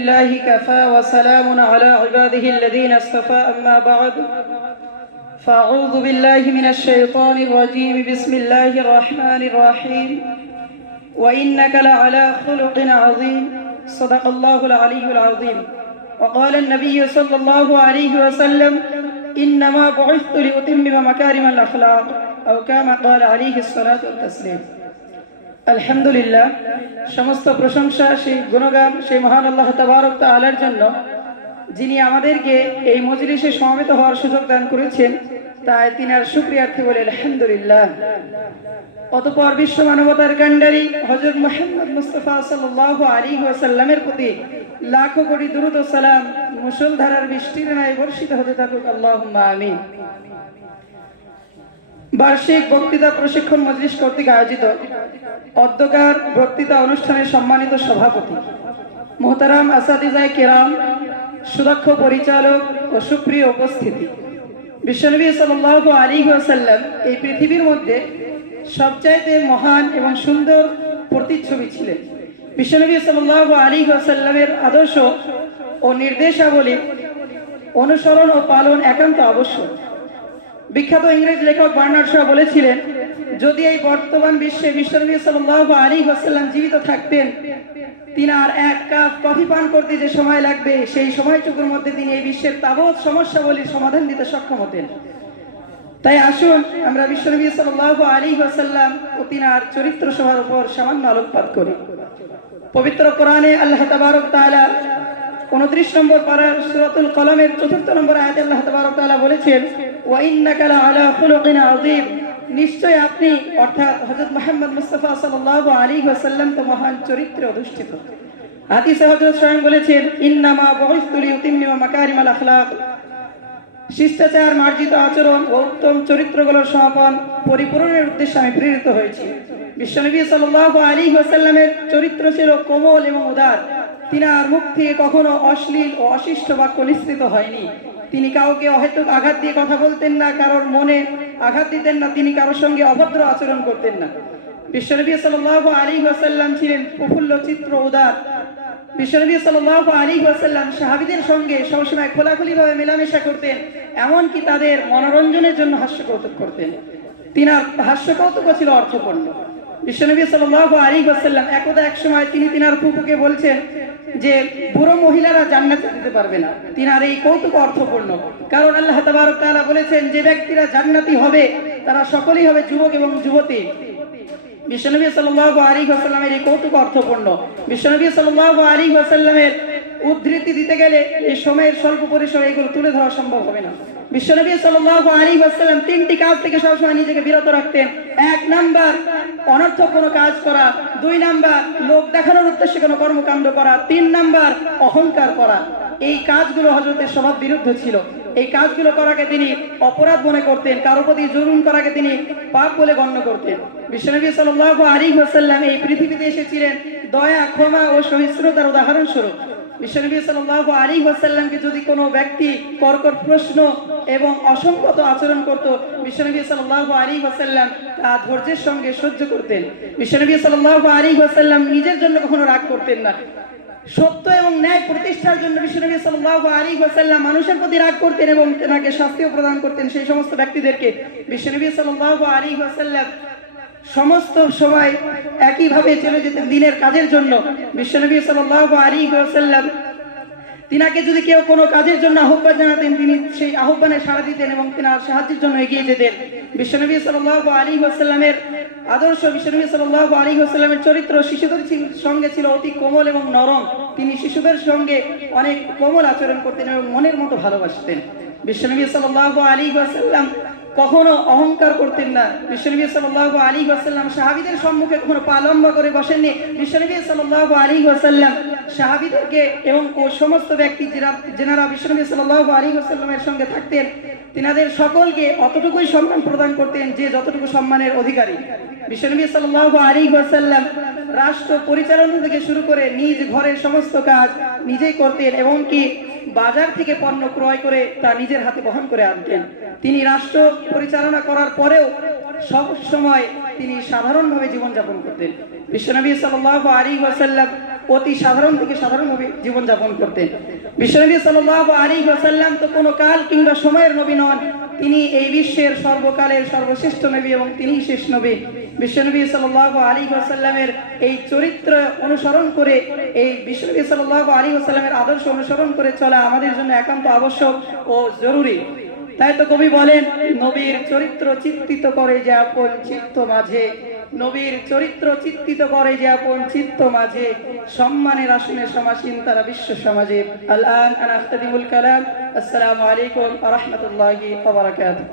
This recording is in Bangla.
الله كفى وسلام على عباده الذين اصطفى أما بعد فأعوذ بالله من الشيطان الرجيم بسم الله الرحمن الرحيم وإنك لعلى خلق عظيم صدق الله العلي العظيم وقال النبي صلى الله عليه وسلم إنما بعثت لأتمم مكارم الأخلاق أو كما قال عليه الصلاة والتسليم আলহামদুলিল্লাহ, সমস্ত প্রশংসা সেই গুণগান সেই মহান আল্লাহ তাবারক তাআলার জন্য, যিনি আমাদেরকে এই মজলিসে সমবেত হওয়ার সুযোগ দান করেছেন। তাই তিনার শুকরিয়ার্থে বলে আলহামদুলিল্লাহ। অতঃপর বিশ্ব মানবতার কান্ডারি হযরত মুহাম্মদ মুস্তাফা সাল্লাল্লাহু আলাইহি ওয়াসাল্লামের প্রতি লাখো কোটি দুরূদ ও সালাম মুষলধারার বৃষ্টির ন্যায় বর্ষিত হতে থাকুক, আল্লাহুম্মা আমিন। বার্ষিক বক্তৃতা প্রশিক্ষণ মজলিস কর্তৃক আয়োজিত অধ্যকার বক্তৃতা অনুষ্ঠানের সম্মানিত সভাপতি মোহতারাম আসাতিজায়ে কেরাম, সুদক্ষ পরিচালক ও সুপ্রিয় উপস্থিতি, বিশ্বনবী সাল্লাল্লাহু আলাইহি ওয়াসাল্লাম এই পৃথিবীর মধ্যে সবচাইতে মহান এবং সুন্দর প্রতিচ্ছবি ছিলেন। বিশ্বনবী সাল্লাল্লাহু আলাইহি ওয়াসাল্লামের আদর্শ ও নির্দেশাবলী অনুসরণ ও পালন একান্ত আবশ্যক। বিখ্যাত ইংরেজ লেখক বার্নার্ড শ বলেছিলেন, যদি এই বর্তমান বিশ্বে বিশ্বনবী সাল্লাল্লাহু আলাইহি ওয়াসাল্লাম জীবিত থাকতেন, তিনি আর এক কাপ কফি পান করতে যে সময় লাগবে, সেই সময়টুকুর মধ্যে তিনি এই বিশ্বের তাবৎ সমস্যাবলীর সমাধান দিতে সক্ষম হতেন। তাই আসুন আমরা বিশ্বনবী সাল্লাল্লাহু আলাইহি ওয়াসাল্লাম ও তিনার চরিত্র সভার উপর সামান্য আলোকপাত করি। পবিত্র কোরআনে আল্লাহ তাবারক তাআলা 29 নম্বর পারার সূরাতুল কলমের 4 নম্বর আয়াতে আল্লাহ তাবারক তাআলা বলেছেন, ওয়া ইন্নাকা লাআলা খুলুকিন আযীম, নিশ্চয় আপনি অর্থাৎ হযরত মুহাম্মদ মুস্তাফা সাল্লাল্লাহু আলাইহি ওয়াসাল্লাম তো মহান চরিত্রে অধিষ্ঠিত। হাদিসে হযরত স্বয়ং বলেছেন, ইন্নামা বুইসতু লিউতিম্মিমা মাকারিমাল আখলাক, শিষ্টাচার, মার্জিত আচরণ ও উত্তম চরিত্রগুলোর সমাপন পরিপূরণের উদ্দেশ্যে আমি প্রেরিত হয়েছি। বিশ্বনবী সাল্লাল্লাহু আলাইহি ওয়াসাল্লামের চরিত্র ছিল কোমল এবং উদার। তিনার মুখ থেকে কখনো অশ্লীল ও অশিষ্ট বাক্য নিঃসৃত হয়নি। তিনি কাউকে অহেতুক আঘাত দিয়ে কথা বলতেন না, কারোর মনে আঘাত দিতেন না, তিনি কারোর সঙ্গে অভদ্র আচরণ করতেন না। বিশ্বনবী সাল্লাল্লাহু আলাইহি ওয়াসাল্লাম ছিলেন প্রফুল্ল চিত্র উদার। বিশ্বনবী সাল্লাল্লাহু আলাইহি ওয়াসাল্লাম সাহাবীদের সঙ্গে সবসময় খোলাখুলিভাবে মেলামেশা করতেন, এমনকি তাদের মনোরঞ্জনের জন্য হাস্য কৌতুক করতেন। তিনার হাস্য কৌতুকও ছিল অর্থপূর্ণ। বিশ্বনবী সাল্লাল্লাহু আলাইহি ওয়াসাল্লাম একদা এক সময় তিনি তিনার ফুফুকে বলছেন যে বুড়ো মহিলারা জান্নাতে যেতে পারবে না। তিনার এই কৌতুক অর্থপূর্ণ, কারণ আল্লাহ তাবারক তাআলা বলেছেন যে ব্যক্তিরা জান্নাতি হবে তারা সকলেই হবে যুবক এবং যুবতী। বিশ্বনবী সাল্লাল্লাহু আলাইহি ওয়াসাল্লামের এই কৌতুক অর্থপূর্ণ। বিশ্বনবী সাল্লাল্লাহু আলাইহি ওয়াসাল্লামের উদ্ধৃতি দিতে গেলে এই সময়ের স্বল্প পরিসরে এগুলো তুলে ধরা সম্ভব হবে না। বিশ্বনবী সাল্লাল্লাহু আলাইহি ওয়াসাল্লাম 3টি কাজ থেকে সবসময় নিজেকে বিরত রাখতেন। 1 নাম্বার অনর্থক কোনো কাজ করা, 2 নাম্বার লোক দেখানোর উদ্দেশ্যে কোনো কর্মকাণ্ড করা, 3 নাম্বার অহংকার করা। এই কাজগুলো হযরতের স্বভাব বিরুদ্ধ ছিল। এই কাজগুলো করাকে তিনি অপরাধ মনে করতেন, কারো প্রতি জুলুম করাকে তিনি পাপ বলে গণ্য করতেন। বিশ্বনবী সাল্লাল্লাহু আলাইহি ওয়াসাল্লাম এই পৃথিবীতে এসেছিলেন দয়া, ক্ষমা ও সহিষ্ণুতার উদাহরণস্বরূপ। বিশ্বনবী সাল্লাল্লাহু আলাইহি ওয়াসাল্লামকে যদি কোনো ব্যক্তি কর্কট প্রশ্ন এবং অসংগত আচরণ করত, বিশ্বনবী সাল্লাল্লাহু আলাইহি ওয়াসাল্লাম তা ধৈর্যের সঙ্গে সহ্য করতেন। বিশ্বনবী সাল্লাল্লাহু আলাইহি ওয়াসাল্লাম নিজের জন্য কখনো রাগ করতেন না। সত্য এবং ন্যায় প্রতিষ্ঠার জন্য বিশ্বনবী সাল্লাল্লাহু আলাইহি ওয়াসাল্লাম মানুষের প্রতি রাগ করতেন এবং তাকে শাস্তিও প্রদান করতেন সেই সমস্ত ব্যক্তিদেরকে। বিশ্বনবী সাল্লাল্লাহু আলাইহি ওয়াসাল্লাম সমস্ত সময় একইভাবে চলে যেতেন দিনের কাজের জন্য। বিশ্বনবী সাল্লাল্লাহু আলাইহি ওয়াসাল্লাম তিনাকে যদি কেউ কোনো কাজের জন্য আহ্বান জানাতেন, তিনি সেই আহ্বানে সাড়া দিতেন এবং তিনার সাহায্যের জন্য এগিয়ে যেতেন। বিশ্বনবী সাল্লাল্লাহু আলাইহি ওয়াসাল্লামের আদর্শ, বিশ্বনবী সাল্লাল্লাহু আলাইহি ওয়াসাল্লামের চরিত্র শিশুদের সঙ্গে ছিল অতি কোমল এবং নরম। তিনি শিশুদের সঙ্গে অনেক কোমল আচরণ করতেন এবং মনের মতো ভালোবাসতেন। বিশ্বনবী সাল্লাল্লাহু আলাইহি ওয়াসাল্লাম কখনো অহংকার করতেন না। বিশ্বনবী সাল্লাল্লাহু আলাইহি ওয়াসাল্লাম সাহাবীদের সম্মুখে কখনো পা লম্বা করে বসেননি। বিশ্বনবী সাল্লাল্লাহু আলাইহি ওয়াসাল্লাম সাহাবীদেরকে এবং সমস্ত ব্যক্তি যারা বিশ্বনবী সাল্লাল্লাহু আলাইহি ওয়াসাল্লামের সঙ্গে থাকতেন, তিনাদের সকলকে অতটুকুই সম্মান প্রদান করতেন যে যতটুকু সম্মানের অধিকারী। বিশ্বনবী সাল্লাল্লাহু আলাইহি ওয়াসাল্লাম রাষ্ট্র পরিচালনা থেকে শুরু করে নিজ ঘরের সমস্ত কাজ নিজেই করতেন এবং কি বাজার থেকে পণ্য ক্রয় করে তা নিজের হাতে বহন করে আনতেন। তিনি রাষ্ট্র পরিচালনা করার পরেও সব সময় তিনি সাধারণভাবে জীবনযাপন করতেন। বিশ্বনবী সাল্লাল্লাহু আলাইহি ওয়াসাল্লাম অতি সাধারণ থেকে সাধারণ জীবন যাপন করতেন। বিশ্বনবী সাল্লাল্লাহু আলাইহি ওয়াসাল্লাম তো কোনো কাল কিংবা সময়ের নবী নন, তিনি এই বিশ্বের সর্বকালের সর্বশ্রেষ্ঠ নবী এবং তিনিই শেষ নবী। বিশ্বনবী সাল্লাল্লাহু আলাইহি ওয়াসাল্লামের এই চরিত্র অনুসরণ করে, এই বিশ্বনবী সাল্লাল্লাহু আলাইহি ওয়াসাল্লামের আদর্শ অনুসরণ করে চলা আমাদের জন্য একান্ত আবশ্যক ও জরুরি। তাই তো কবি বলেন, নবীর চরিত্র চিত্তিত করে যে আপন চিত্ত মাঝে, নবীর চরিত্র চিত্তিত করে যে আপন চিত্ত মাঝে, সম্মানের আসনে সমাসীন তারা বিশ্ব সমাজে। আল আন আনা আখতাদিমুল কালাম। আসসালামু আলাইকুম ওয়া রাহমাতুল্লাহি ওয়া বারাকাতুহু।